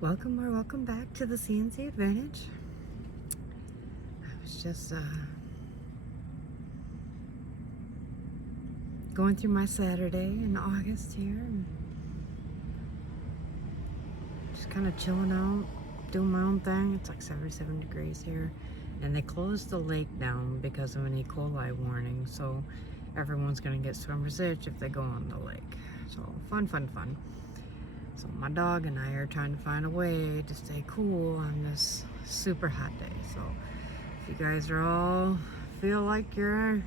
Welcome back to the CNC Advantage. I was just going through my Saturday in August here and just kind of chilling out, doing my own thing. It's like 77 degrees here, and they closed the lake down because of an E. coli warning, so everyone's gonna get swimmer's itch if they go on the lake. So fun. So my dog and I are trying to find a way to stay cool on this super hot day. So if you guys are all feel like you're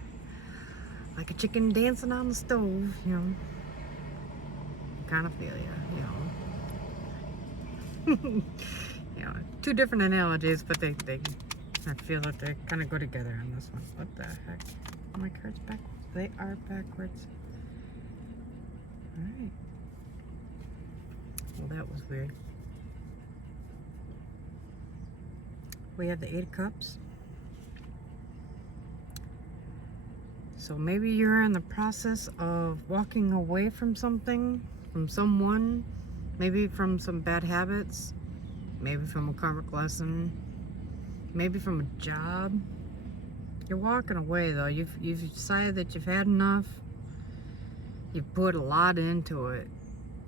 like a chicken dancing on the stove, kind of feel you. Two different analogies, but I feel that they kind of go together on this one. What the heck? My cards backwards? They are backwards. All right. Well, that was weird. We have the 8 of Cups. So maybe you're in the process of walking away from something, from someone, maybe from some bad habits, maybe from a karmic lesson, maybe from a job. You're walking away though. You've decided that you've had enough. You've put a lot into it.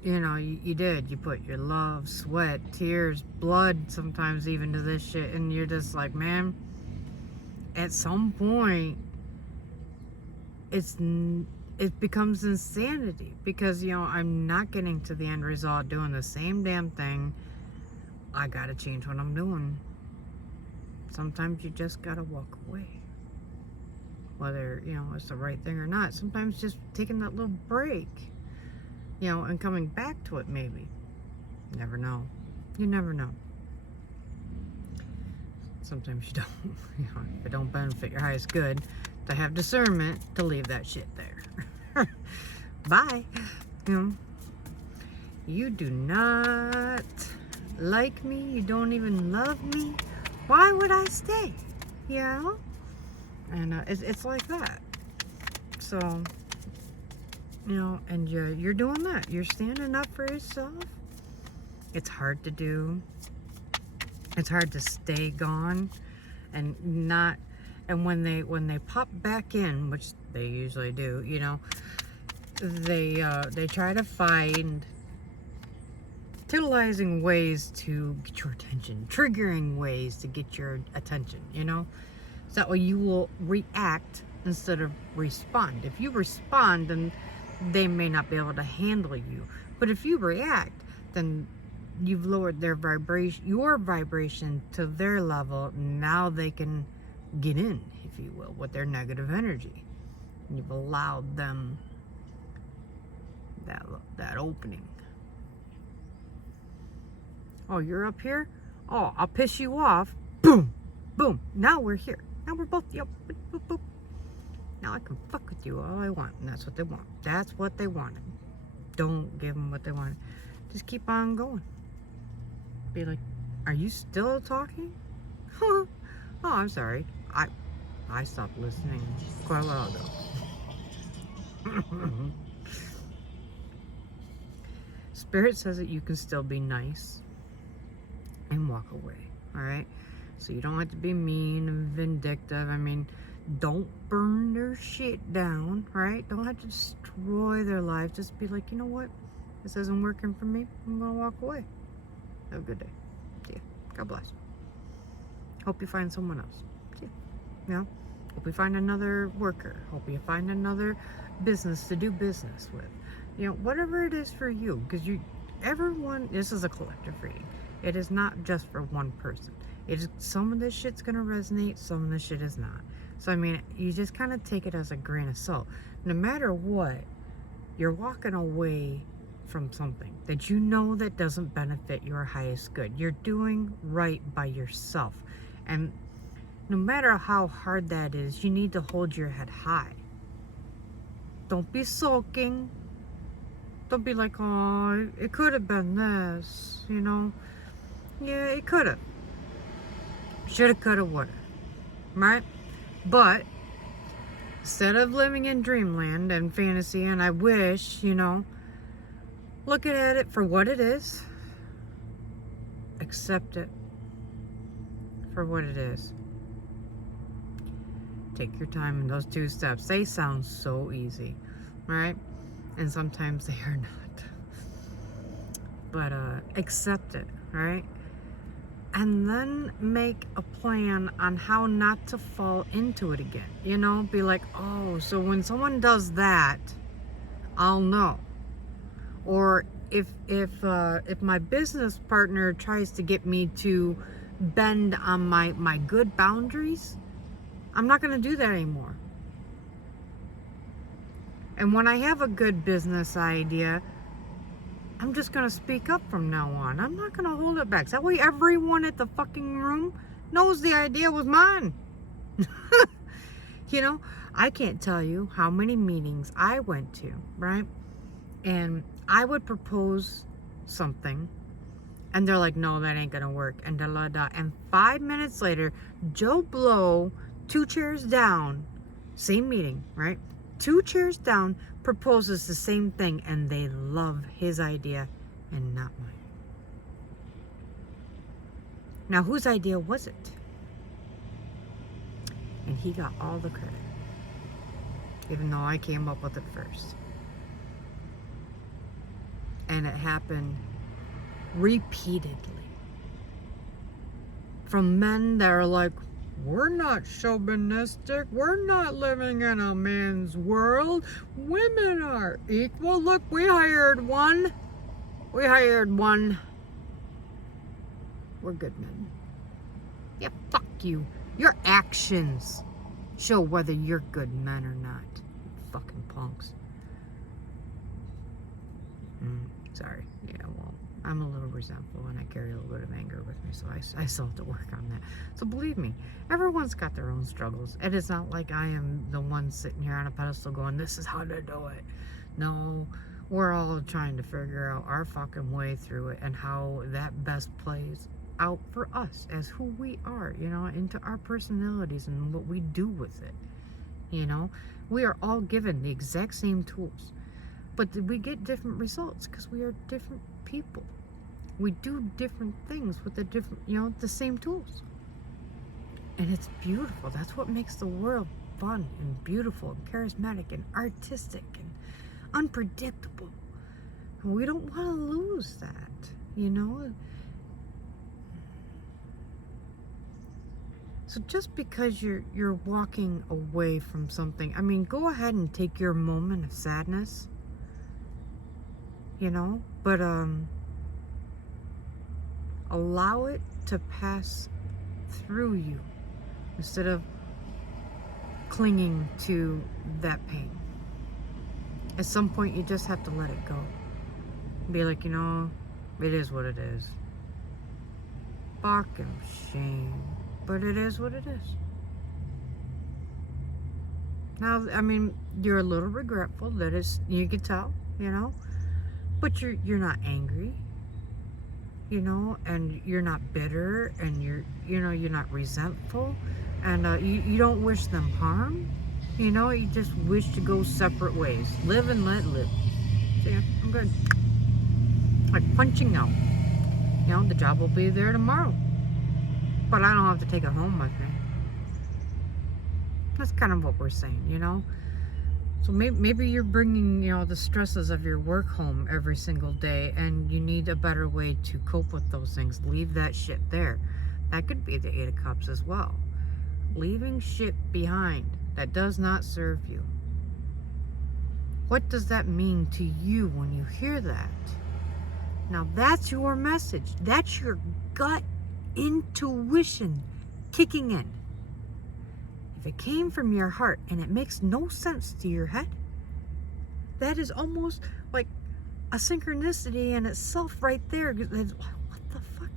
You did. You put your love, sweat, tears, blood sometimes even to this shit, and you're just like, man, at some point it becomes insanity because I'm not getting to the end result doing the same damn thing. I gotta change what I'm doing. Sometimes you just gotta walk away, whether it's the right thing or not. Sometimes just taking that little break, and coming back to it, maybe. You never know. You never know. Sometimes you don't. If it don't benefit your highest good, to have discernment to leave that shit there. Bye. You do not like me. You don't even love me. Why would I stay? And it's like that. So, and you're doing that. You're standing up for yourself. It's hard to do. It's hard to stay gone and not. And when they pop back in, which they usually do, they try to find tantalizing ways to get your attention, triggering ways to get your attention. So that way you will react instead of respond. If you respond, then they may not be able to handle you. But if you react, then you've lowered your vibration to their level. Now they can get in, if you will, with their negative energy. And you've allowed them that opening. Oh, you're up here? Oh, I'll piss you off. Boom! Boom! Now we're here. Now we're both, yep, boop, boop, boop. Now I can fuck with you all I want. And that's what they want. That's what they wanted. Don't give them what they wanted. Just keep on going. Be like, are you still talking? Oh, I'm sorry. I stopped listening quite a while ago. Spirit says that you can still be nice and walk away. Alright? So you don't have to be mean and vindictive. I mean, don't burn their shit down, right? Don't have to destroy their life. Just be like, you know what? This isn't working for me. I'm gonna walk away. Have a good day. See ya. God bless. Hope you find someone else. See ya. Hope you find another worker. Hope you find another business to do business with. Whatever it is for you, because everyone. This is a collective reading. It is not just for one person. Some of this shit's gonna resonate. Some of this shit is not. So, I mean, you just kind of take it as a grain of salt. No matter what, you're walking away from something that that doesn't benefit your highest good. You're doing right by yourself. And no matter how hard that is, you need to hold your head high. Don't be sulking. Don't be like, oh, it could have been this, Yeah, it could have. Shoulda, coulda, woulda. Right? But instead of living in dreamland and fantasy and I wish, look at it for what it is. accept it for what it is. Take your time in those 2 steps. They sound so easy, right? And sometimes they are not. But accept it, right? And then make a plan on how not to fall into it again. You know, be like, oh, so when someone does that, I'll know. Or if my business partner tries to get me to bend on my good boundaries, I'm not going to do that anymore. And when I have a good business idea, I'm just going to speak up from now on. I'm not going to hold it back. So that way everyone at the fucking room knows the idea was mine. You know, I can't tell you how many meetings I went to, right? And I would propose something, and they're like, no, that ain't going to work. And da-la-da. And 5 minutes later, Joe Blow, 2 chairs down, same meeting, right? 2 chairs down, proposes the same thing, and they love his idea and not mine. Now, whose idea was it? And he got all the credit, even though I came up with it first. And it happened repeatedly. From men that are like, we're not chauvinistic. We're not living in a man's world. Women are equal. Look, we hired one. We're good men. Yeah, fuck you. Your actions show whether you're good men or not. You fucking punks. Sorry. Yeah, well, I'm a little resentful and I carry a little bit of anger with me, so I still have to work on that. So believe me, everyone's got their own struggles. It is not like I am the one sitting here on a pedestal going, this is how to do it. No, we're all trying to figure out our fucking way through it and how that best plays out for us as who we are, you know, into our personalities and what we do with it. You know, we are all given the exact same tools, but we get different results because we are different people. We do different things with the different, you know, the same tools. And it's beautiful. That's what makes the world fun and beautiful and charismatic and artistic and unpredictable. And we don't want to lose that, you know? So just because you're walking away from something, I mean, go ahead and take your moment of sadness, you know, but allow it to pass through you instead of clinging to that pain. At some point, you just have to let it go. Be like, you know, it is what it is. Fucking shame. But it is what it is. Now, I mean, you're a little regretful. That is, you can tell, you know, but you're not angry, you know, and you're not bitter, and you're not resentful, and you don't wish them harm, you know. You just wish to go separate ways, live and let live. So yeah, I'm good. Like punching out, you know, the job will be there tomorrow. But I don't have to take it home with me. That's kind of what we're saying, you know? So maybe you're bringing, you know, the stresses of your work home every single day, and you need a better way to cope with those things. Leave that shit there. That could be the 8 of Cups as well. Leaving shit behind that does not serve you. What does that mean to you when you hear that? Now that's your message. That's your gut intuition kicking in. If it came from your heart and it makes no sense to your head, that is almost like a synchronicity in itself right there. What the fuck?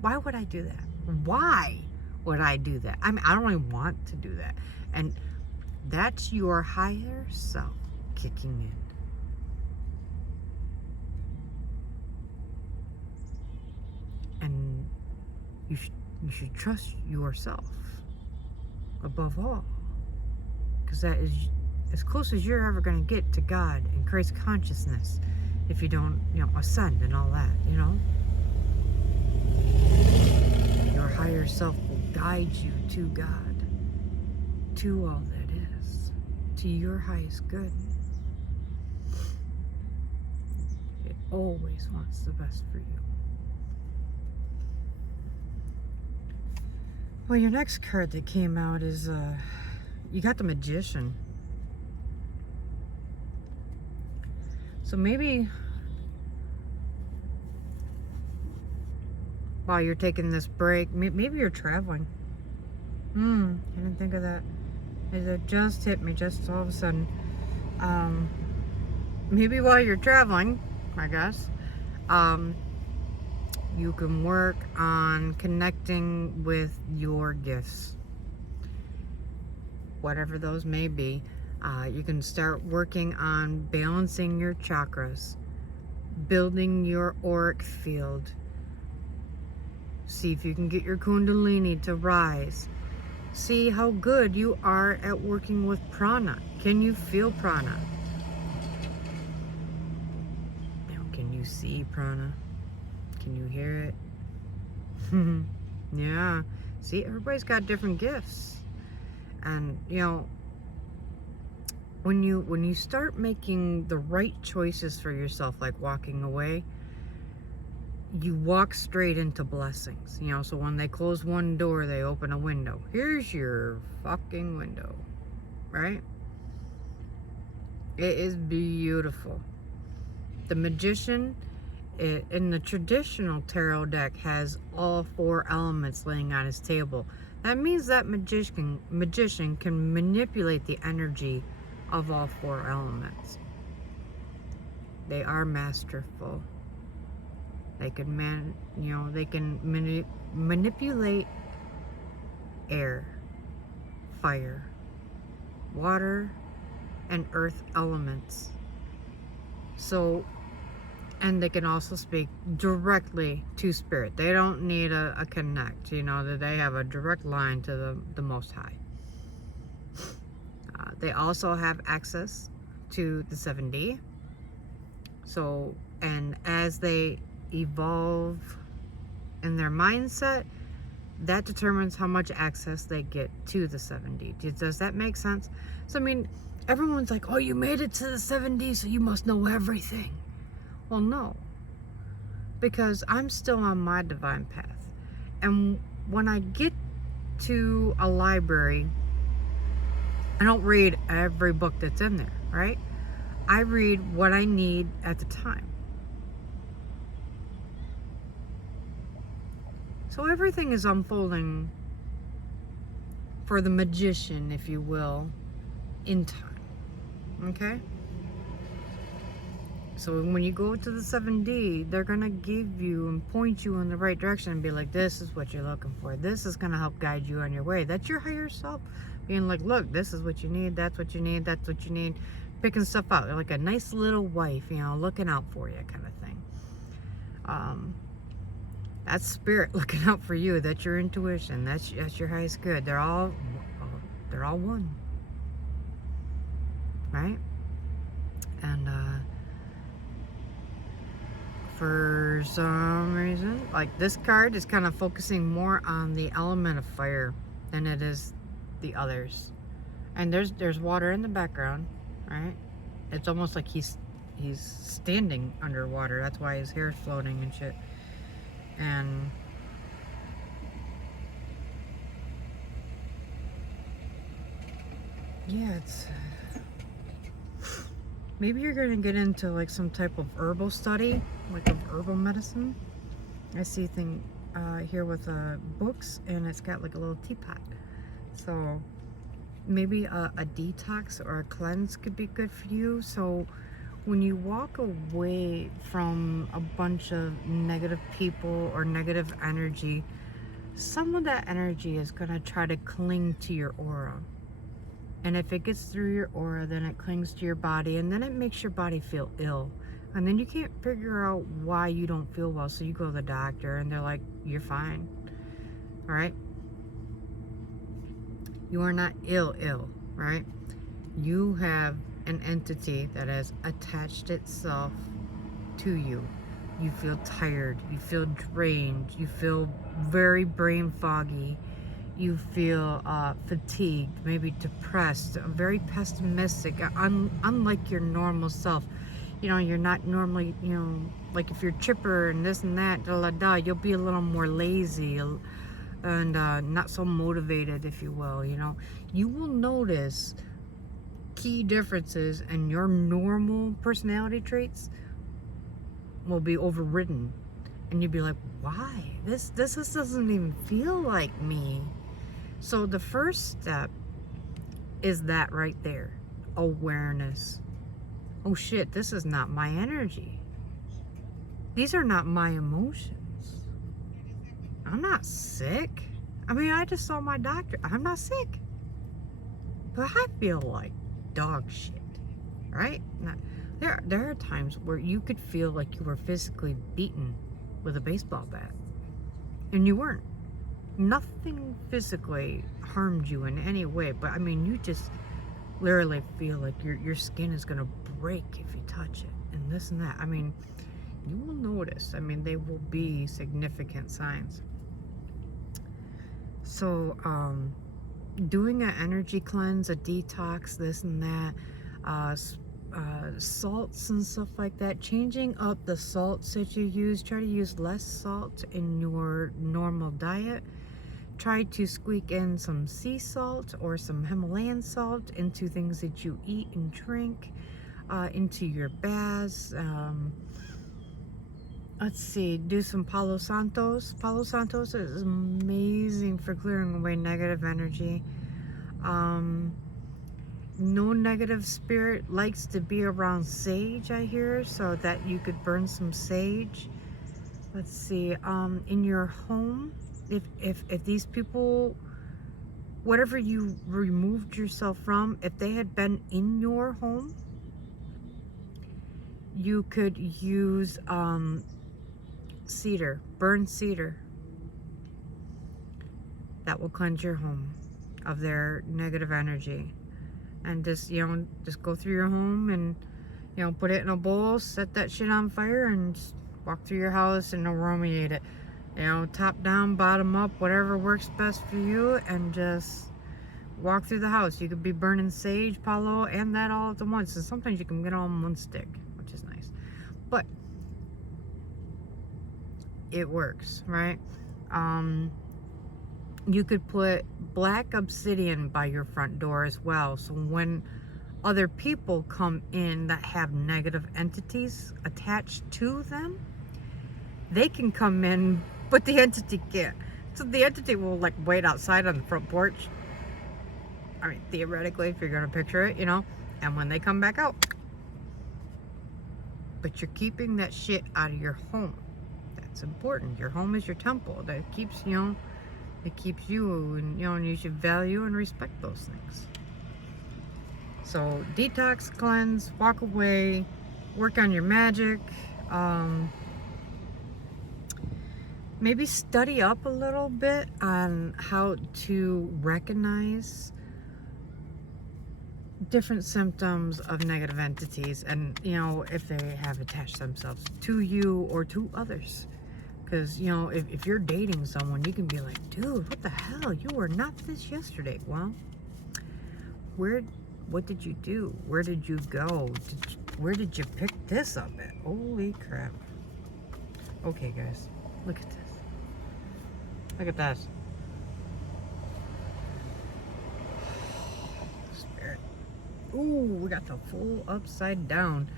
Why would I do that? Why would I do that? I mean, I don't even want to do that. And that's your higher self kicking in. And you should trust yourself above all, because that is as close as you're ever going to get to God and Christ consciousness if you don't, you know, ascend and all that, you know. Your higher self will guide you to God, to all that is, to your highest good. It always wants the best for you. Well, your next card that came out is, you got the Magician. So maybe while you're taking this break, maybe you're traveling. I didn't think of that. It just hit me just all of a sudden. Maybe while you're traveling, I guess, you can work on connecting with your gifts, whatever those may be. You can start working on balancing your chakras, building your auric field. See if you can get your Kundalini to rise. See how good you are at working with prana. Can you feel prana? Now, can you see prana? Can you hear it? Yeah. See, everybody's got different gifts. And, you know, when you start making the right choices for yourself, like walking away, you walk straight into blessings. You know, so when they close one door, they open a window. Here's your fucking window, right? It is beautiful. The Magician, in the traditional tarot deck, has all 4 elements laying on his table. That means that magician can manipulate the energy of all 4 elements. They are masterful. They can manipulate air, fire, water, and earth elements. So, and they can also speak directly to spirit. They don't need a connect, you know, that they have a direct line to the Most High. They also have access to the 7D. So, and as they evolve in their mindset, that determines how much access they get to the 7D. Does that make sense? So, I mean, everyone's like, oh, you made it to the 7D, so you must know everything. Well, no, because I'm still on my divine path. And when I get to a library, I don't read every book that's in there, right? I read what I need at the time. So everything is unfolding for the magician, if you will, in time. Okay? So when you go to the 7D, they're going to give you and point you in the right direction and be like, this is what you're looking for. This is going to help guide you on your way. That's your higher self being like, look, this is what you need. That's what you need. That's what you need. Picking stuff out. Like a nice little wife, you know, looking out for you kind of thing. That's spirit looking out for you. That's your intuition. That's your highest good. They're all one. Right? And for some reason, like this card is kind of focusing more on the element of fire than it is the others. And there's water in the background, right? It's almost like he's standing underwater. That's why his hair's floating and shit. And yeah, it's maybe you're gonna get into like some type of herbal study, like of herbal medicine. I see a thing here with books, and it's got like a little teapot. So maybe a detox or a cleanse could be good for you. So when you walk away from a bunch of negative people or negative energy, some of that energy is going to try to cling to your aura. And if it gets through your aura, then it clings to your body, and then it makes your body feel ill. And then you can't figure out why you don't feel well. So you go to the doctor, and they're like, you're fine. All right? You are not ill, right? You have an entity that has attached itself to you. You feel tired. You feel drained. You feel very brain foggy. You feel fatigued, maybe depressed, very pessimistic, unlike your normal self. You know, you're not normally, you know, like if you're chipper and this and that, da da da, you'll be a little more lazy and not so motivated, if you will. You know, you will notice key differences, and your normal personality traits will be overridden, and you'll be like, why? This doesn't even feel like me. So the first step is that right there, awareness. Oh shit, this is not my energy. These are not my emotions. I'm not sick. I mean, I just saw my doctor. I'm not sick. But I feel like dog shit, right? Now, there are times where you could feel like you were physically beaten with a baseball bat, and you weren't. Nothing physically harmed you in any way, but I mean, you just literally feel like your skin is gonna break if you touch it, and this and that. I mean, you will notice. I mean, they will be significant signs. So, doing an energy cleanse, a detox, this and that, salts and stuff like that, changing up the salts that you use. Try to use less salt in your normal diet. Try to squeak in some sea salt or some Himalayan salt into things that you eat and drink, into your baths. Let's see, do some Palo Santos. Palo Santos is amazing for clearing away negative energy. No negative spirit likes to be around sage, I hear, so that you could burn some sage. Let's see, in your home, if these people, whatever you removed yourself from, if they had been in your home, you could use cedar, burn cedar. That will cleanse your home of their negative energy. And just, you know, just go through your home and, you know, put it in a bowl, set that shit on fire, and just walk through your house and aromathe it. You know, top down, bottom up, whatever works best for you, and just walk through the house. You could be burning sage, palo, and that all at once. And sometimes you can get all in one stick, which is nice. But it works, right? You could put black obsidian by your front door as well. So when other people come in that have negative entities attached to them, they can come in, but the entity can't. So the entity will like wait outside on the front porch. I mean, theoretically, if you're gonna picture it, you know, and when they come back out, but you're keeping that shit out of your home. That's important. Your home is your temple. That keeps, you know, it keeps you, and you know, and you should value and respect those things. So detox, cleanse, walk away, work on your magic. Maybe study up a little bit on how to recognize different symptoms of negative entities, and you know, if they have attached themselves to you or to others. Because, you know, if you're dating someone, you can be like, dude, what the hell? You were not this yesterday. Well, what did you do? Where did you go? Where did you pick this up at? Holy crap. Okay, guys, look at this. Look at that. Spirit. Ooh, we got the full upside down.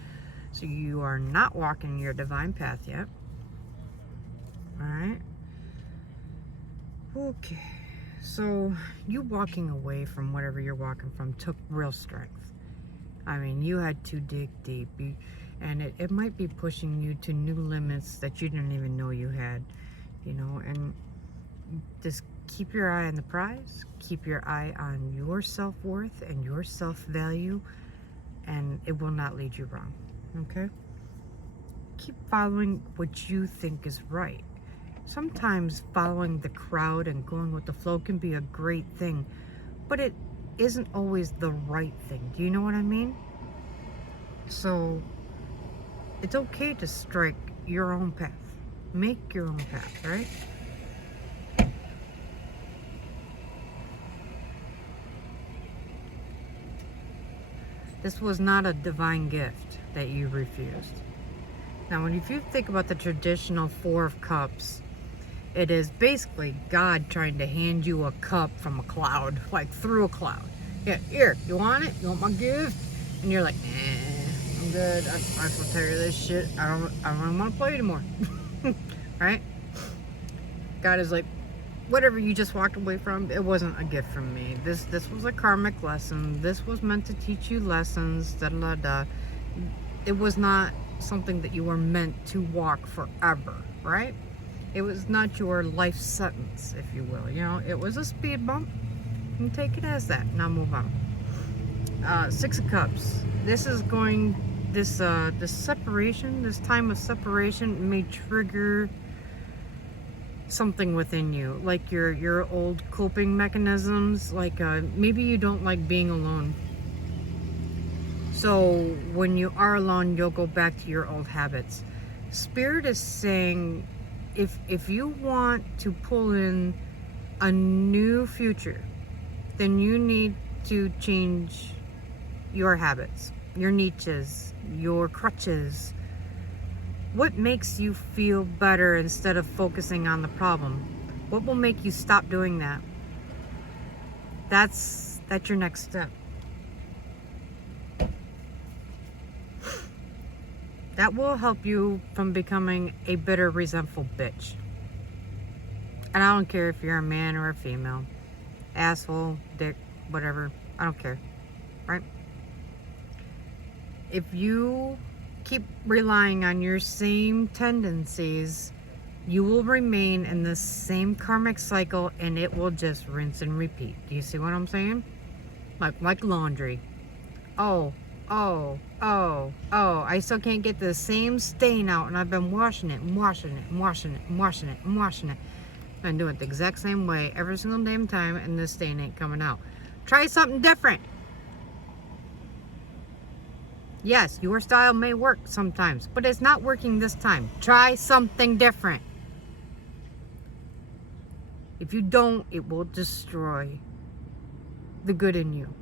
So you are not walking your divine path yet. Alright. Okay. So you walking away from whatever you're walking from took real strength. I mean, you had to dig deep. And it might be pushing you to new limits that you didn't even know you had. You know, and just keep your eye on the prize. Keep your eye on your self-worth and your self-value. And it will not lead you wrong. Okay? Keep following what you think is right. Sometimes following the crowd and going with the flow can be a great thing, but it isn't always the right thing. Do you know what I mean? So it's okay to strike your own path. Make your own path, right? This was not a divine gift that you refused. Now, if you think about the traditional Four of Cups, it is basically God trying to hand you a cup from a cloud, like through a cloud. Yeah, here, you want it? You want my gift? And you're like, nah, I'm good. I'm so tired of this shit. I don't want to play anymore. Right? God is like, whatever you just walked away from, it wasn't a gift from me. This was a karmic lesson. This was meant to teach you lessons. Da da da. It was not something that you were meant to walk forever, right? It was not your life sentence, if you will. You know, it was a speed bump. You take it as that. Now move on. Six of Cups. This separation, this time of separation may trigger something within you, like your old coping mechanisms. Like maybe you don't like being alone. So when you are alone, you'll go back to your old habits. Spirit is saying, if you want to pull in a new future, then you need to change your habits, your niches, your crutches. What makes you feel better instead of focusing on the problem? What will make you stop doing that? That's your next step. That will help you from becoming a bitter, resentful bitch. And I don't care if you're a man or a female. Asshole, dick, whatever. I don't care. Right? If you keep relying on your same tendencies, you will remain in the same karmic cycle, and it will just rinse and repeat. Do you see what I'm saying? Like laundry. Oh, I still can't get the same stain out, and I've been washing it and washing it and washing it and washing it and washing it. I'm doing it the exact same way every single damn time, and this stain ain't coming out. Try something different. Yes, your style may work sometimes, but it's not working this time. Try something different. If you don't, it will destroy the good in you.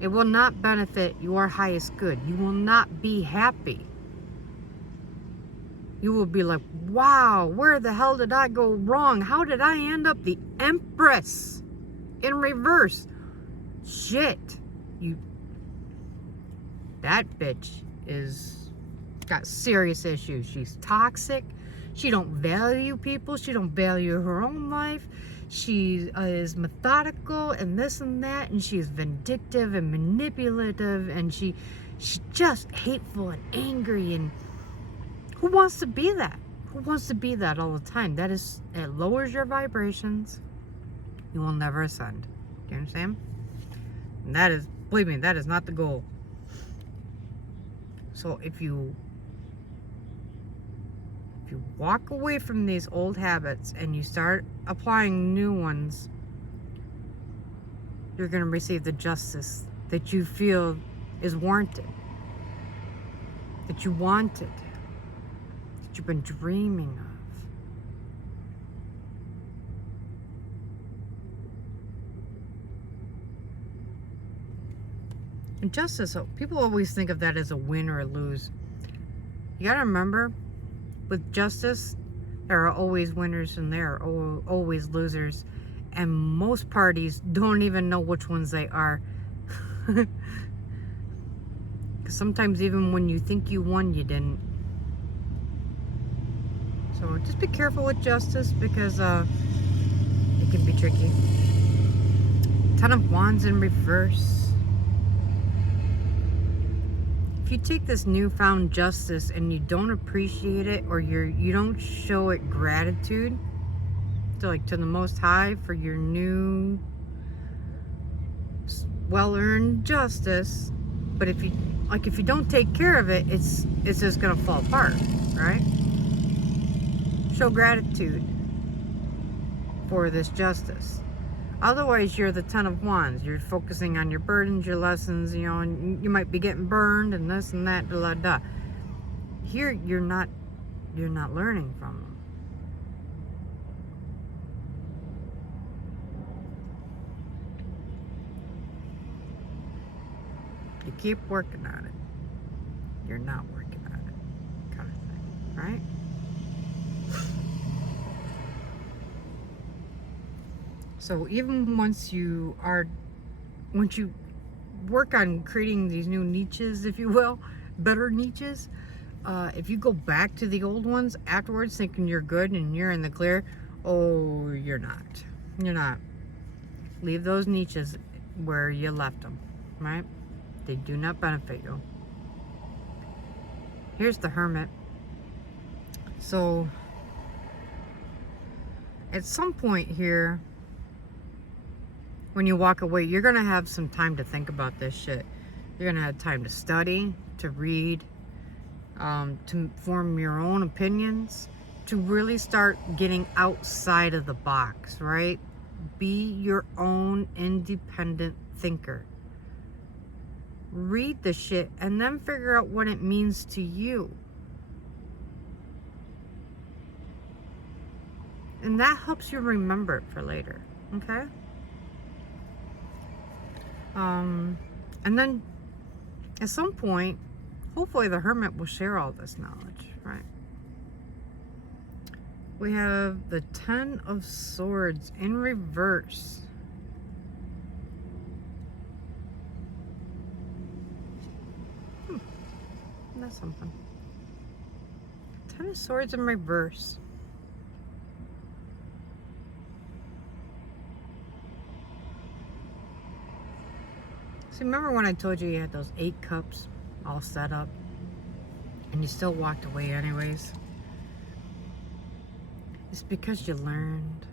It will not benefit your highest good. You will not be happy. You will be like, wow, where the hell did I go wrong? How did I end up the Empress in reverse? Shit. That bitch is got serious issues. She's toxic. She don't value people. She don't value her own life. She is methodical and this and that, and she's vindictive and manipulative, and she's just hateful and angry. And who wants to be that? Who wants to be that all the time? It lowers your vibrations. You will never ascend. Do you understand? And that is, believe me, that is not the goal. So if you walk away from these old habits and you start applying new ones, you're going to receive the justice that you feel is warranted, that you wanted, that you've been dreaming of. And justice, people always think of that as a win or a lose. You gotta remember, with justice, there are always winners and there are always losers. And most parties don't even know which ones they are. Because sometimes even when you think you won, you didn't. So just be careful with justice, because it can be tricky. Ten of Wands in reverse. If you take this newfound justice and you don't appreciate it, or you don't show it gratitude to the Most High for your new well-earned justice, but if you don't take care of it, it's just gonna fall apart, right? Show gratitude for this justice. Otherwise, you're the Ten of Wands. You're focusing on your burdens, your lessons, and you might be getting burned and this and that, da da da. Here, you're not learning from them. You keep working on it. You're not working on it, kind of thing, right? So even once you work on creating these new niches, if you will, better niches, if you go back to the old ones afterwards thinking you're good and you're in the clear, oh, you're not. You're not. Leave those niches where you left them, right? They do not benefit you. Here's the Hermit. So, at some point here, when you walk away, you're going to have some time to think about this shit. You're going to have time to study, to read, to form your own opinions, to really start getting outside of the box, right? Be your own independent thinker. Read the shit and then figure out what it means to you. And that helps you remember it for later, okay? And then at some point, hopefully the Hermit will share all this knowledge, right? We have the Ten of Swords in reverse. That's something. Ten of Swords in reverse. See, remember when I told you you had those 8 cups all set up and you still walked away anyways? It's because you learned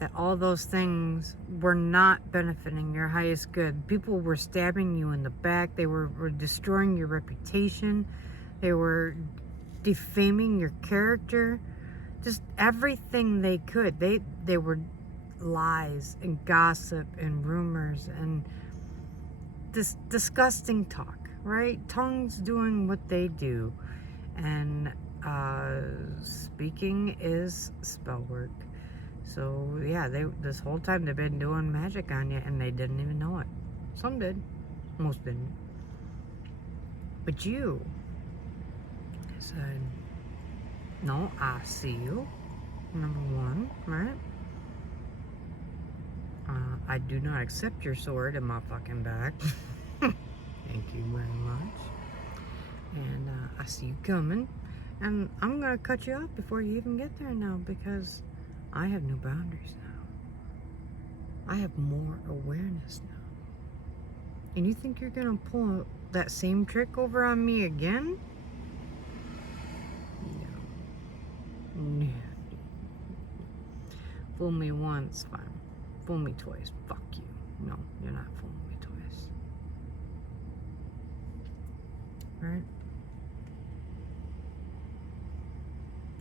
that all those things were not benefiting your highest good. People were stabbing you in the back. They were destroying your reputation. They were defaming your character. Just everything they could. They were lies and gossip and rumors and this disgusting talk, right? Tongues doing what they do. And speaking is spell work. So yeah, this whole time they've been doing magic on you and they didn't even know it. Some did, most didn't. But you said, no, I see you. Number 1, right? I do not accept your sword in my fucking back. Thank you very much. And I see you coming. And I'm going to cut you off before you even get there now because I have no boundaries now. I have more awareness now. And you think you're going to pull that same trick over on me again? No. Fool me once, fine. Fool me twice, fuck you. No, you're not fooling me twice. Right?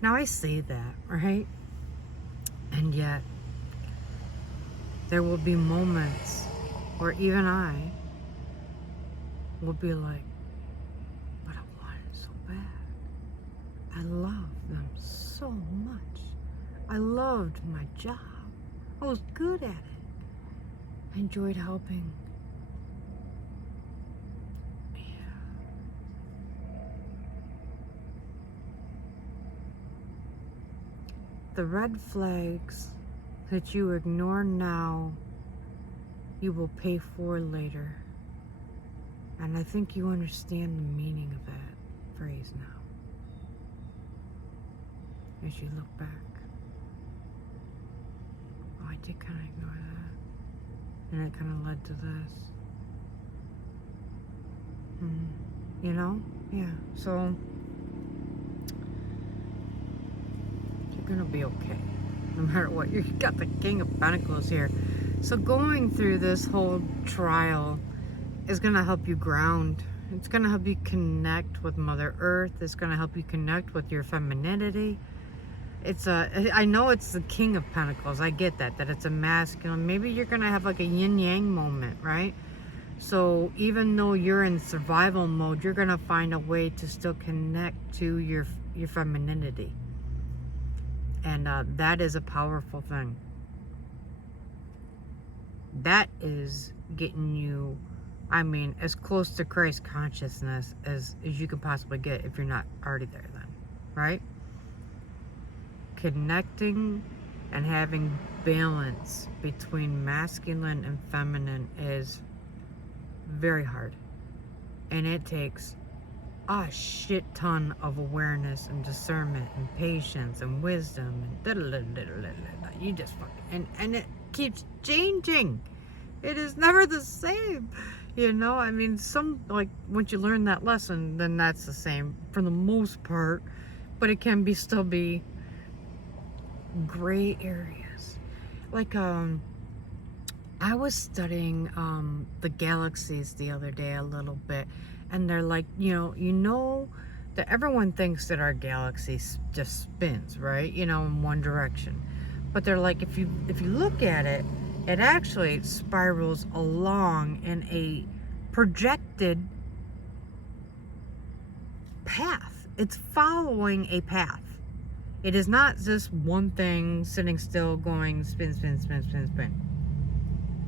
Now I say that, right? And yet, there will be moments where even I will be like, but I want it so bad. I love them so much. I loved my job. I was good at it. I enjoyed helping. Yeah. The red flags that you ignore now, you will pay for later. And I think you understand the meaning of that phrase now. As you look back. Oh, I did kind of ignore that. And it kind of led to this. You know? Yeah. So, you're going to be okay. No matter what. You've got the King of Pentacles here. So going through this whole trial is going to help you ground. It's going to help you connect with Mother Earth. It's going to help you connect with your femininity. I know it's the King of Pentacles. I get that it's a masculine. Maybe you're going to have like a yin-yang moment, right? So even though you're in survival mode, you're gonna find a way to still connect to your femininity, and that is a powerful thing. That is getting you, I mean, as close to Christ consciousness as you can possibly get if you're not already there then, right? Connecting and having balance between masculine and feminine is very hard. And it takes a shit ton of awareness and discernment and patience and wisdom and you just fucking, and it keeps changing. It is never the same. You know, I mean, some, like, once you learn that lesson, then that's the same for the most part, but it can be still be gray areas. Like, I was studying the galaxies the other day a little bit, and they're like, you know that everyone thinks that our galaxy just spins, right? You know, in one direction. But they're like, if you look at it, it actually spirals along in a projected path. It's following a path. It is not just one thing sitting still going spin, spin, spin, spin, spin.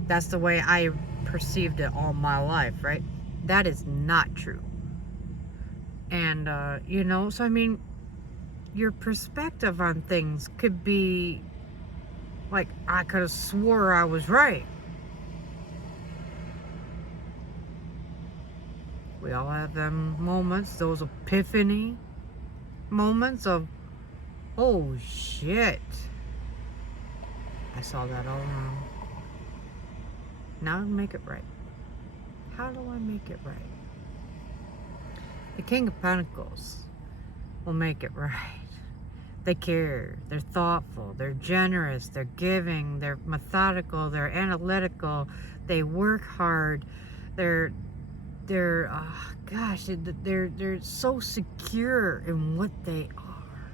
That's the way I perceived it all my life, right? That is not true. And, you know, so I mean, your perspective on things could be like, I could have swore I was right. We all have them moments, those epiphany moments of, oh shit, I saw that all wrong. Now I make it right. How do I make it right? The King of Pentacles will make it right. They care, they're thoughtful, they're generous, they're giving, they're methodical, they're analytical, they work hard, they're so secure in what they are,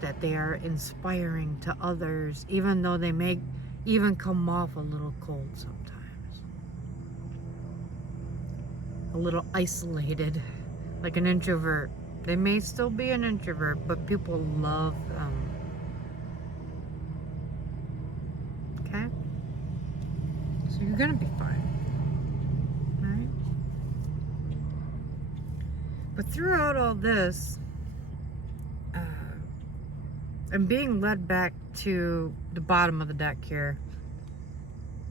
that they are inspiring to others, even though they may even come off a little cold sometimes, a little isolated, like an introvert. They may still be an introvert, but people love them. Okay? So you're gonna be fine. Right? But throughout all this, and being led back to the bottom of the deck here,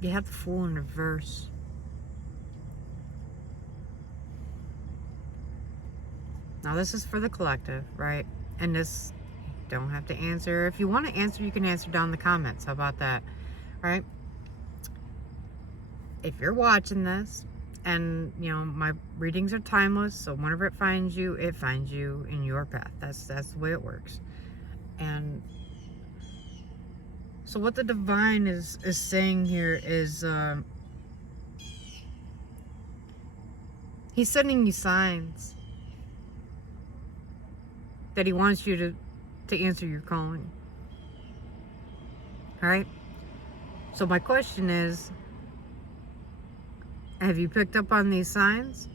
you have the Fool in reverse. Now this is for the collective, right? And this, you don't have to answer. If you want to answer, you can answer down in the comments. How about that? Right? If you're watching this, and you know, my readings are timeless, so whenever it finds you in your path. That's the way it works. And so what the divine is saying here is he's sending you signs that he wants you to answer your calling. All right? So my question is, have you picked up on these signs?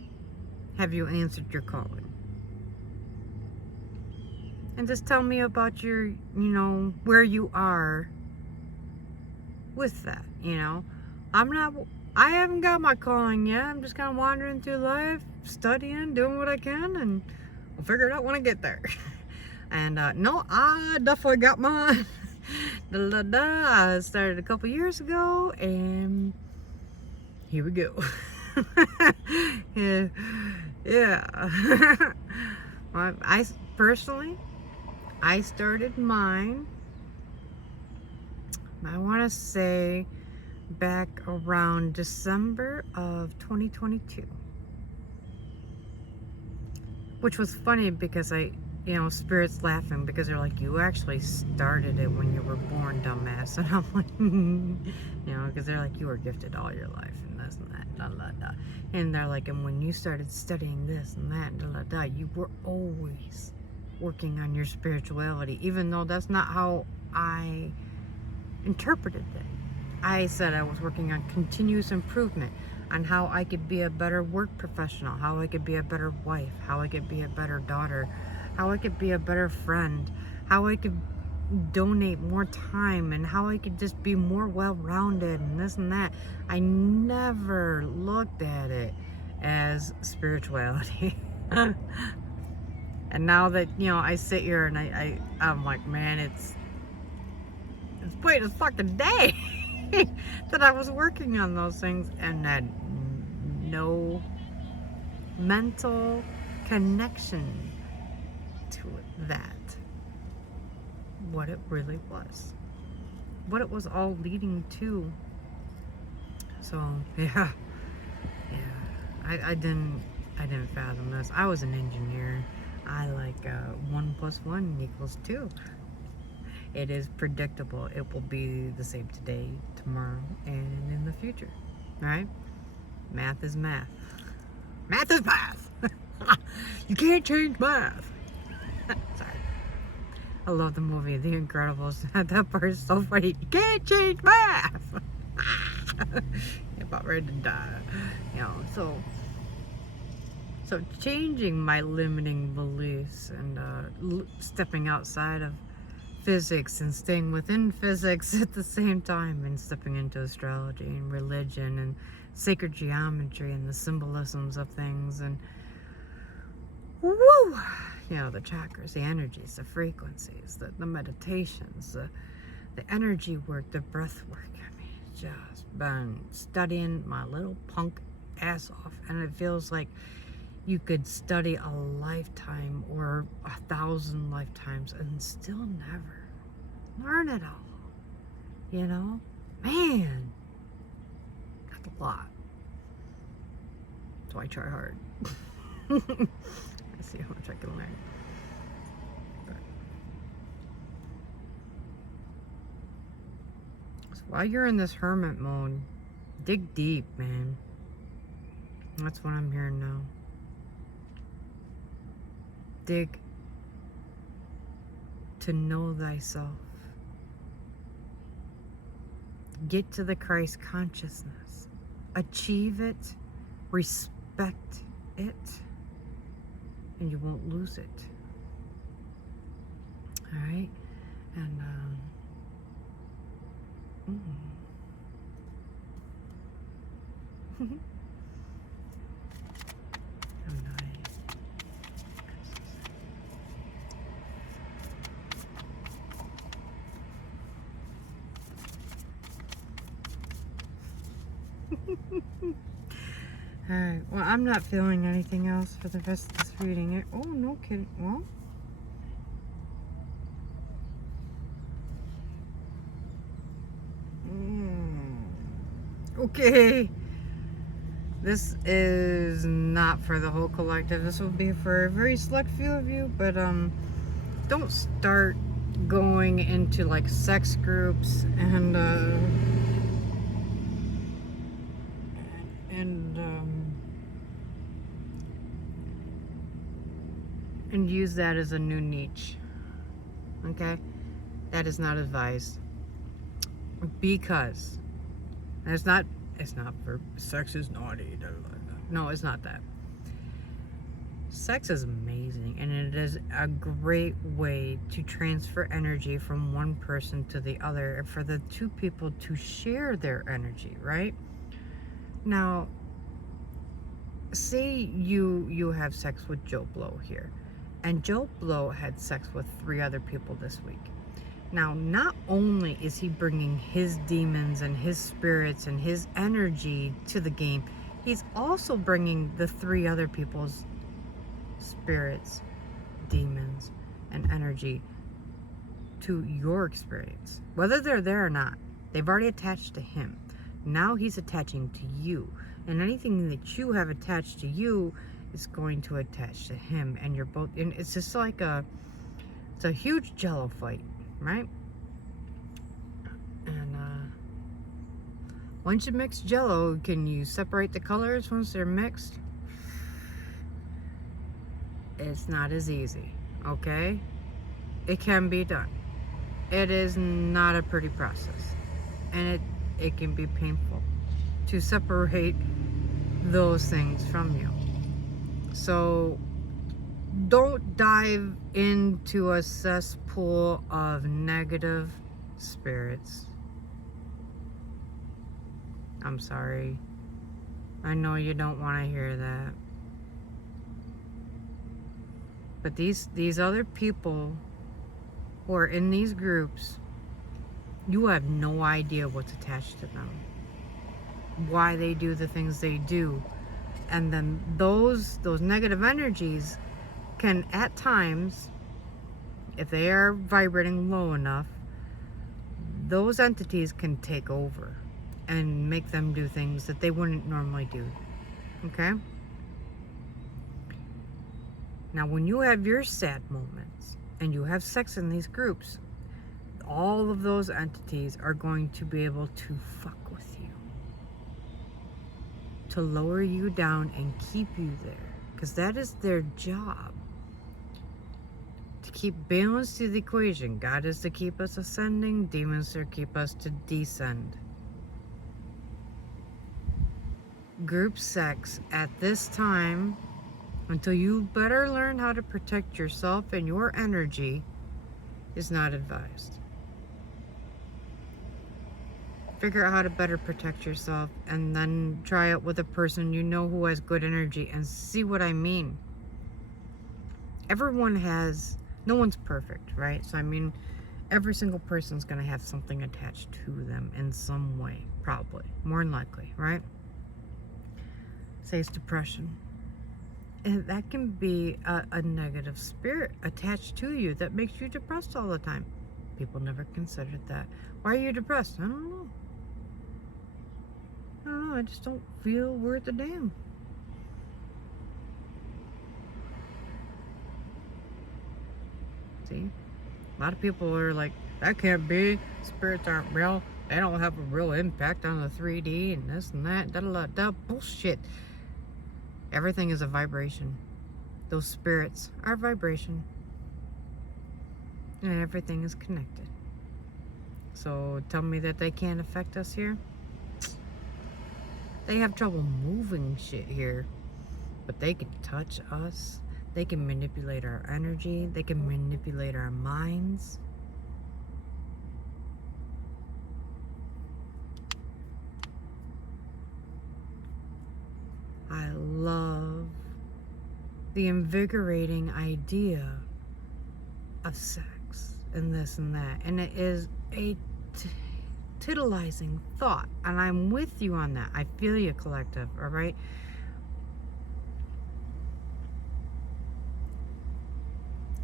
Have you answered your calling? And just tell me about your, you know, where you are with that, you know. I haven't got my calling yet. I'm just kind of wandering through life, studying, doing what I can, and I'll figure it out when I get there. And no, I definitely got mine. I started a couple years ago, and here we go. Yeah. I personally, I started mine, I want to say, back around December of 2022. Which was funny because Spirit's laughing because they're like, you actually started it when you were born, dumbass. And I'm like, because they're like, you were gifted all your life and this and that, da da da. And they're like, and when you started studying this and that, da da da, you were always working on your spirituality, even though that's not how I interpreted it. I said I was working on continuous improvement, on how I could be a better work professional, how I could be a better wife, how I could be a better daughter, how I could be a better friend, how I could donate more time, and how I could just be more well-rounded and this and that. I never looked at it as spirituality. And now that, you know, I sit here and I'm like, man, it's quite a fucking day that I was working on those things and had no mental connection to that. What it really was. What it was all leading to. So, yeah. I didn't fathom this. I was an engineer. I like 1 + 1 = 2. It is predictable. It will be the same today, tomorrow, and in the future. Right? Math is math. Math is math. You can't change math. Sorry. I love the movie The Incredibles. That part is so funny. You can't change math. You're about ready to die. You know, so changing my limiting beliefs and stepping outside of physics and staying within physics at the same time, and stepping into astrology and religion and sacred geometry and the symbolisms of things, and woo, you know, the chakras, the energies, the frequencies, the meditations, the energy work, the breath work. I mean, just been studying my little punk ass off, and it feels like you could study a lifetime or 1,000 lifetimes and still never learn it all. You know? Man, that's a lot. So I try hard. I see how much I can learn. But, so while you're in this hermit mode, dig deep, man. That's what I'm hearing now. Dig to know thyself. Get to the Christ consciousness. Achieve it. Respect it. And you won't lose it. Alright? And, Alright, well, I'm not feeling anything else for the rest of this reading. Oh, no kidding. Well, okay. This is not for the whole collective. This will be for a very select few of you, but don't start going into like sex groups and use that as a new niche. Okay? That is not advised. Because it's not for sex is naughty. No, it's not that. Sex is amazing, and it is a great way to transfer energy from one person to the other, and for the two people to share their energy, right? Now, say you have sex with Joe Blow here, and Joe Blow had sex with 3 other people this week. Now, not only is he bringing his demons and his spirits and his energy to the game, he's also bringing the 3 other people's spirits, demons, and energy to your experience. Whether they're there or not, they've already attached to him. Now he's attaching to you. And anything that you have attached to you is going to attach to him. And you're both, and it's just like it's a huge Jello fight, right? And once you mix Jello, can you separate the colors once they're mixed? It's not as easy, okay? It can be done. It is not a pretty process. And it can be painful to separate those things from you. So don't dive into a cesspool of negative spirits. I'm sorry. I know you don't want to hear that. But these other people who are in these groups, you have no idea what's attached to them. Why they do the things they do. And then those negative energies can at times, if they are vibrating low enough, those entities can take over and make them do things that they wouldn't normally do. Okay? Now, when you have your sad moments and you have sex in these groups, all of those entities are going to be able to fuck with you, to lower you down and keep you there, because that is their job. To keep balance to the equation. God is to keep us ascending, demons are to keep us to descend. Group sex at this time, until you better learn how to protect yourself and your energy, is not advised. Figure out how to better protect yourself and then try it with a person you know who has good energy and see what I mean. Everyone has, no one's perfect, right? So I mean, every single person's going to have something attached to them in some way, probably, more than likely, right? Say it's depression. And that can be a negative spirit attached to you that makes you depressed all the time. People never considered that. Why are you depressed? I don't know. I just don't feel worth a damn. See? A lot of people are like, that can't be. Spirits aren't real. They don't have a real impact on the 3D and this and that. Da bullshit. Everything is a vibration. Those spirits are vibration. And everything is connected. So tell me that they can't affect us here? They have trouble moving shit here. But they can touch us. They can manipulate our energy. They can manipulate our minds. I love the invigorating idea of sex and this and that. And it is a titillizing thought. And I'm with you on that. I feel you, collective, all right?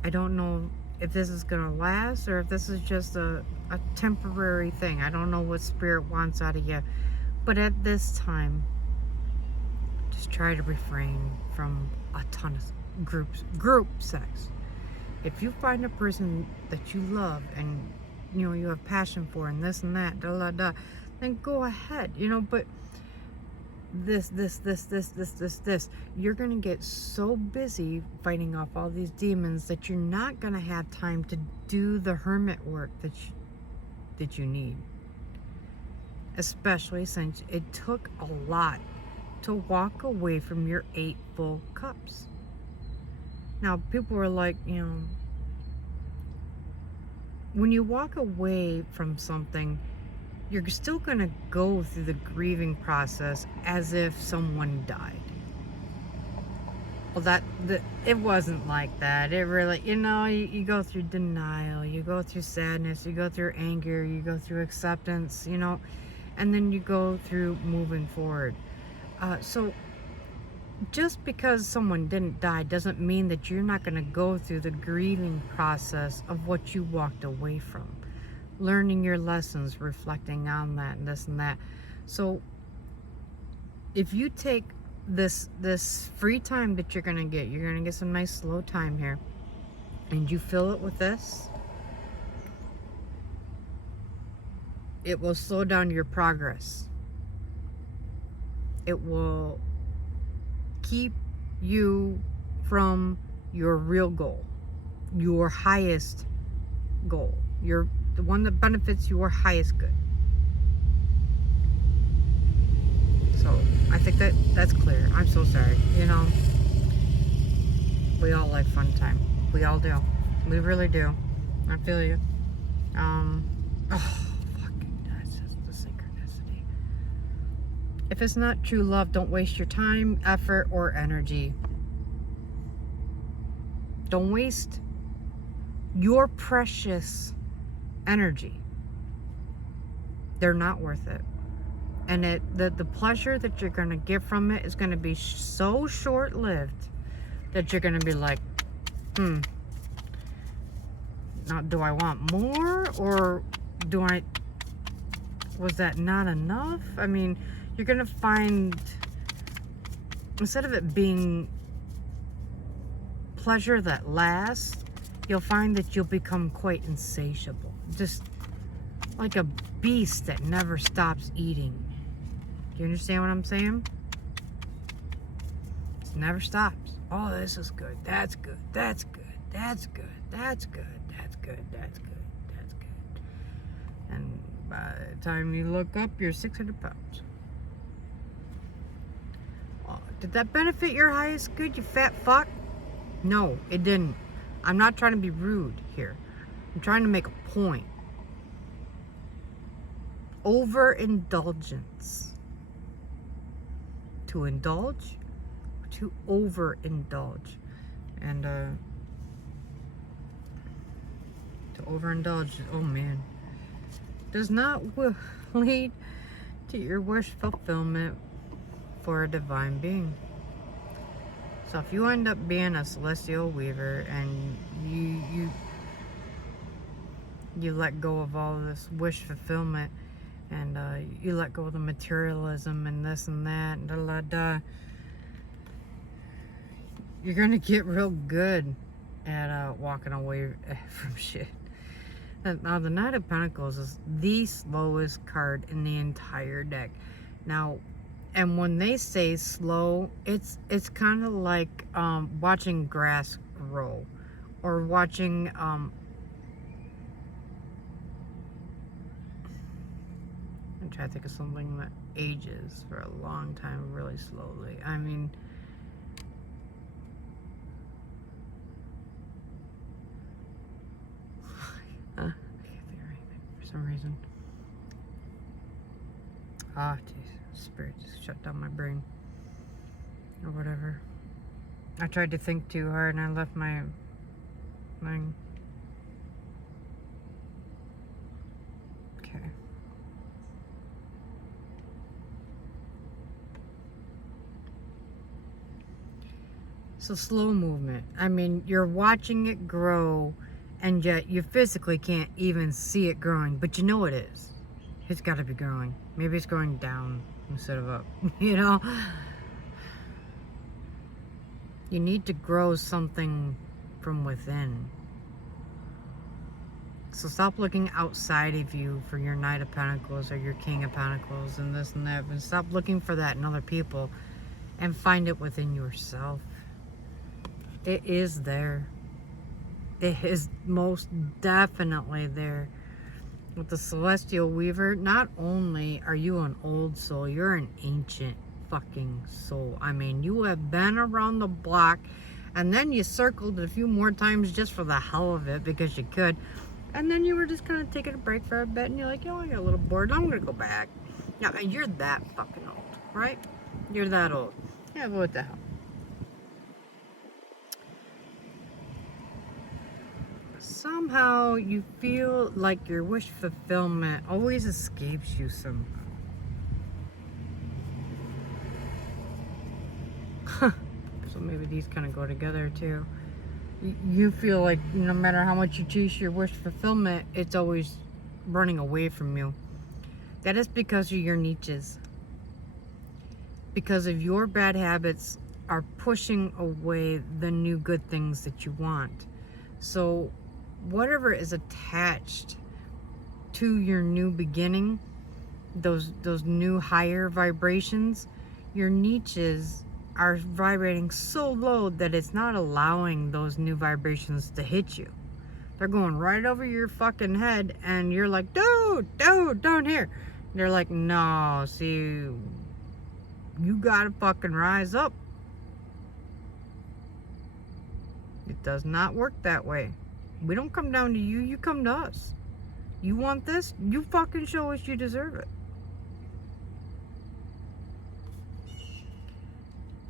I don't know if this is going to last or if this is just a temporary thing. I don't know what spirit wants out of you. But at this time, just try to refrain from a ton of group sex. If you find a person that you love and you have passion for and this and that, then go ahead, but this, you're gonna get so busy fighting off all these demons that you're not gonna have time to do the hermit work that you need. Especially since it took a lot to walk away from your 8 full cups. Now, people are like, when you walk away from something, you're still going to go through the grieving process as if someone died. Well, it wasn't like that. It really, you go through denial, you go through sadness, you go through anger, you go through acceptance, and then you go through moving forward. So just because someone didn't die doesn't mean that you're not going to go through the grieving process of what you walked away from. Learning your lessons, reflecting on that and this and that. So if you take this free time that you're going to get some nice slow time here, and you fill it with this, it will slow down your progress. It will keep you from your real goal, your highest goal, the one that benefits your highest good. So I think that's clear. I'm so sorry. You know, we all like fun time. We all do. We really do. I feel you. Oh, fucking, that's just the synchronicity. If it's not true love, don't waste your time, effort, or energy. Don't waste your precious energy. They're not worth it. And the pleasure that you're going to get from it is going to be so short-lived that you're going to be like, now, do I want more? Or was that not enough? I mean, you're going to find, instead of it being pleasure that lasts, you'll find that you'll become quite insatiable. Just like a beast that never stops eating. Do you understand what I'm saying? It never stops. Oh, this is good. That's good. That's good. That's good. That's good. That's good. That's good. That's good. And by the time you look up, you're 600 pounds. Oh, did that benefit your highest good, you fat fuck? No, it didn't. I'm not trying to be rude here. I'm trying to make a point. Overindulgence. To indulge, to overindulge. And to overindulge, oh man, does not lead to your wish fulfillment for a divine being. So if you end up being a celestial weaver and you let go of all this wish fulfillment, and you let go of the materialism and this and that and da-da-da, you're gonna get real good at walking away from shit. Now the Knight of Pentacles is the slowest card in the entire deck. Now, and when they say slow, it's kind of like watching grass grow, or watching I'm trying to think of something that ages for a long time really slowly. I mean, I can't think of anything for some reason. Ah, jeez, spirit just shut down my brain or whatever. I tried to think too hard and I left my thing. Okay. So slow movement. I mean, you're watching it grow, and yet you physically can't even see it growing, but you know it is. It's got to be growing. Maybe it's going down instead of up, you know? You need to grow something from within. So stop looking outside of you for your Knight of Pentacles or your King of Pentacles and this and that, and stop looking for that in other people and find it within yourself. It is there. It is most definitely there. With the Celestial Weaver, not only are you an old soul, you're an ancient fucking soul. I mean, you have been around the block, and then you circled a few more times just for the hell of it because you could. And then you were just kind of taking a break for a bit, and you're like, oh, I got a little bored. I'm going to go back. Yeah, you're that fucking old, right? You're that old. Yeah, but what the hell? Somehow you feel like your wish fulfillment always escapes you somehow. So maybe these kind of go together too. You feel like no matter how much you chase your wish fulfillment, it's always running away from you. That is because of your niches. Because of your bad habits are pushing away the new good things that you want. So whatever is attached to your new beginning, those new higher vibrations, your niches are vibrating so low that it's not allowing those new vibrations to hit you. They're going right over your fucking head, and you're like, dude, down here. And they're like, no, see, you gotta fucking rise up. It does not work that way. We don't come down to you, you come to us. You want this? You fucking show us you deserve it.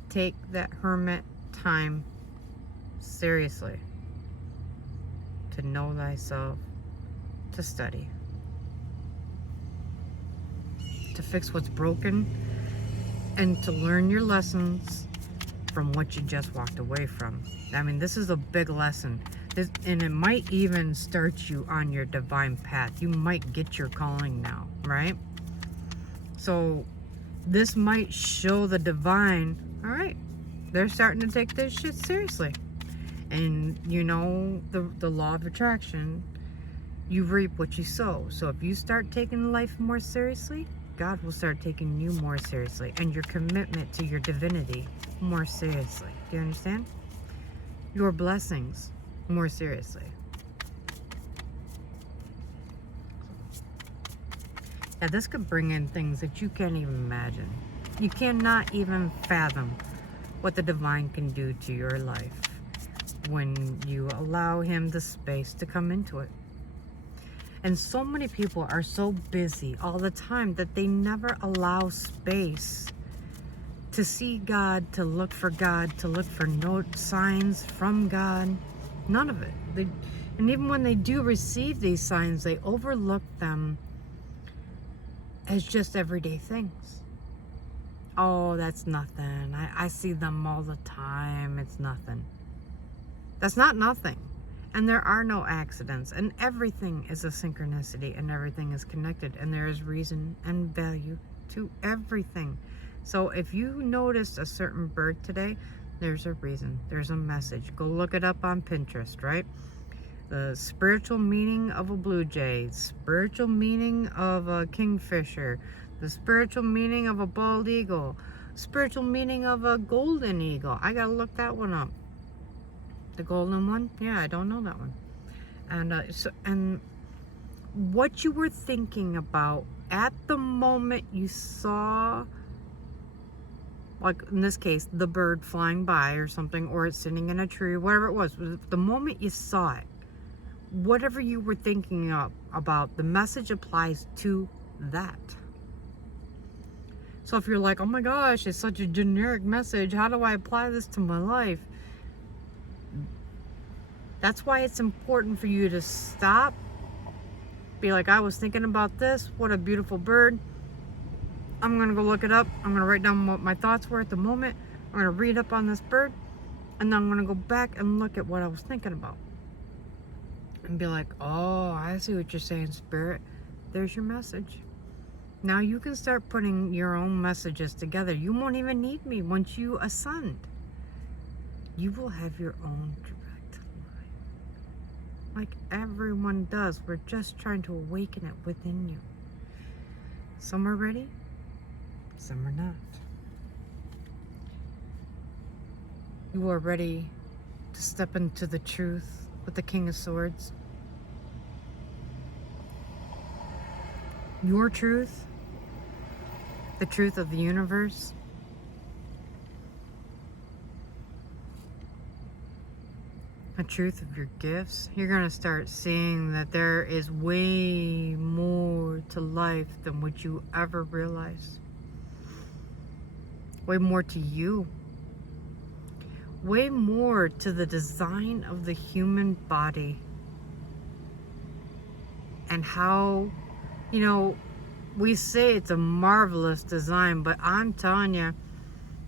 Take that hermit time seriously. To know thyself, to study, to fix what's broken, and to learn your lessons from what you just walked away from. I mean, this is a big lesson. And it might even start you on your divine path. You might get your calling now, right? So this might show the divine, all right, they're starting to take this shit seriously. And you know the law of attraction, you reap what you sow. So if you start taking life more seriously, God will start taking you more seriously, and your commitment to your divinity more seriously. Do you understand? Your blessings more seriously. Yeah, this could bring in things that you can't even imagine. You cannot even fathom what the divine can do to your life when you allow him the space to come into it. And so many people are so busy all the time that they never allow space to see God, to look for God, to look for note signs from God. None of it. And even when they do receive these signs, they overlook them as just everyday things. Oh, that's nothing. I see them all the time. It's nothing. That's not nothing. And there are no accidents. And everything is a synchronicity. And everything is connected. And there is reason and value to everything. So if you noticed a certain bird today, there's a reason. There's a message. Go look it up on Pinterest, right? The spiritual meaning of a blue jay. Spiritual meaning of a kingfisher. The spiritual meaning of a bald eagle. Spiritual meaning of a golden eagle. I gotta look that one up. The golden one? Yeah, I don't know that one. And what you were thinking about at the moment you saw, like in this case, the bird flying by or something, or it's sitting in a tree, whatever it was, the moment you saw it, whatever you were thinking about, the message applies to that. So if you're like, oh my gosh, it's such a generic message, how do I apply this to my life? That's why it's important for you to stop, be like, I was thinking about this, what a beautiful bird. I'm going to go look it up. I'm going to write down what my thoughts were at the moment. I'm going to read up on this bird. And then I'm going to go back and look at what I was thinking about. And be like, oh, I see what you're saying, Spirit. There's your message. Now you can start putting your own messages together. You won't even need me once you ascend. You will have your own direct line. Like everyone does. We're just trying to awaken it within you. Some are ready. Some are not. You are ready to step into the truth with the King of Swords. Your truth, the truth of the universe, the truth of your gifts. You're going to start seeing that there is way more to life than what you ever realized. Way more to you. Way more to the design of the human body. And how, you know, we say it's a marvelous design, but I'm telling you,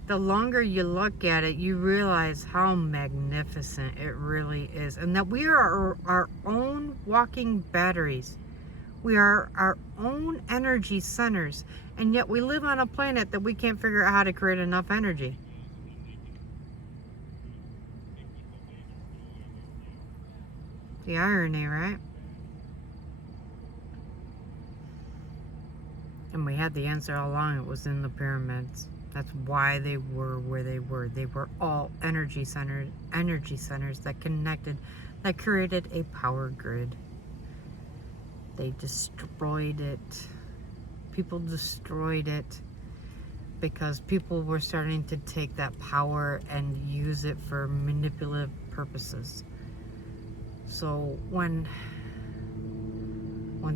the longer you look at it, you realize how magnificent it really is. And that we are our own walking batteries. We are our own energy centers. And yet we live on a planet that we can't figure out how to create enough energy. The irony, right? And we had the answer all along. It was in the pyramids. That's why they were where they were. They were all energy centers that connected, that created a power grid. They destroyed it. People destroyed it. because people were starting to take that power and use it for manipulative purposes. So when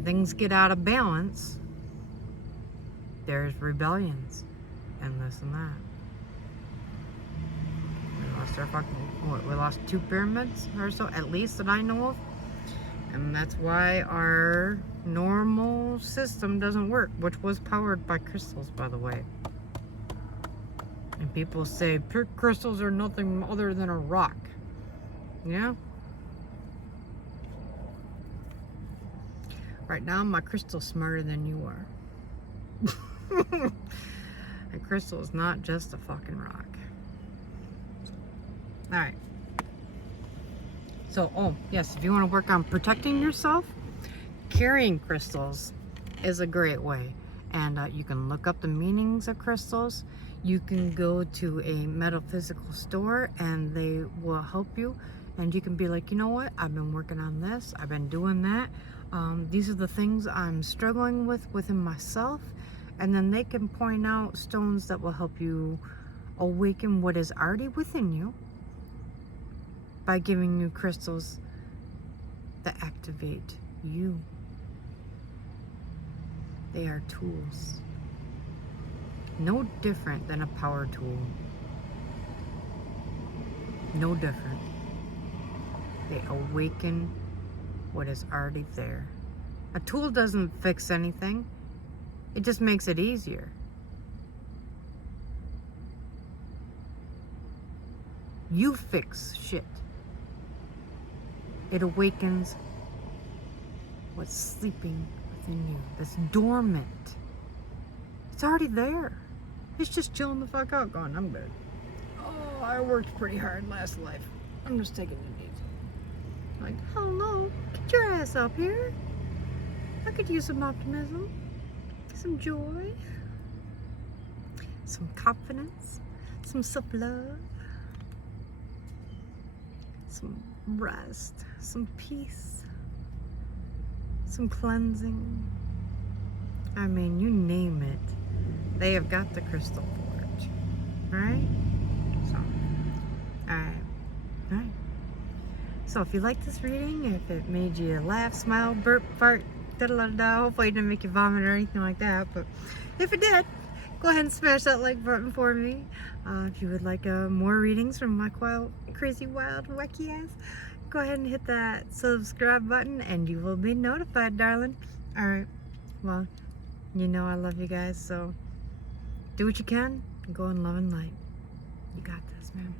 things get out of balance, there's rebellions and this and that. We lost our fucking, we lost 2 pyramids or so, at least that I know of. And that's why our normal system doesn't work, which was powered by crystals, by the way. And people say pure crystals are nothing other than a rock. Yeah? Right now, my crystal's smarter than you are. A crystal is not just a fucking rock. Alright. So, oh, yes, if you want to work on protecting yourself, carrying crystals is a great way. And you can look up the meanings of crystals. You can go to a metaphysical store and they will help you. And you can be like, you know what? I've been working on this. I've been doing that. These are the things I'm struggling with within myself. And then they can point out stones that will help you awaken what is already within you by giving you crystals that activate you. They are tools. No different than a power tool. No different. They awaken what is already there. A tool doesn't fix anything. It just makes it easier. You fix shit. It awakens what's sleeping within you, that's dormant. It's already there. It's just chilling the fuck out, going, I'm good. Oh, I worked pretty hard last life. I'm just taking it easy. Like, hell no, get your ass up here. I could use some optimism, some joy, some confidence, some self-love, some rest, some peace, some cleansing. I mean, you name it, they have got the crystal for it, right? So, alright. So if you like this reading, if it made you laugh, smile, burp, fart, da-da-da-da, hopefully it didn't make you vomit or anything like that, but if it did, go ahead and smash that like button for me. If you would like more readings from my crazy, wild, wacky ass, go ahead and hit that subscribe button and you will be notified, darling. Alright, well, you know I love you guys, so do what you can and go in love and light. You got this, man.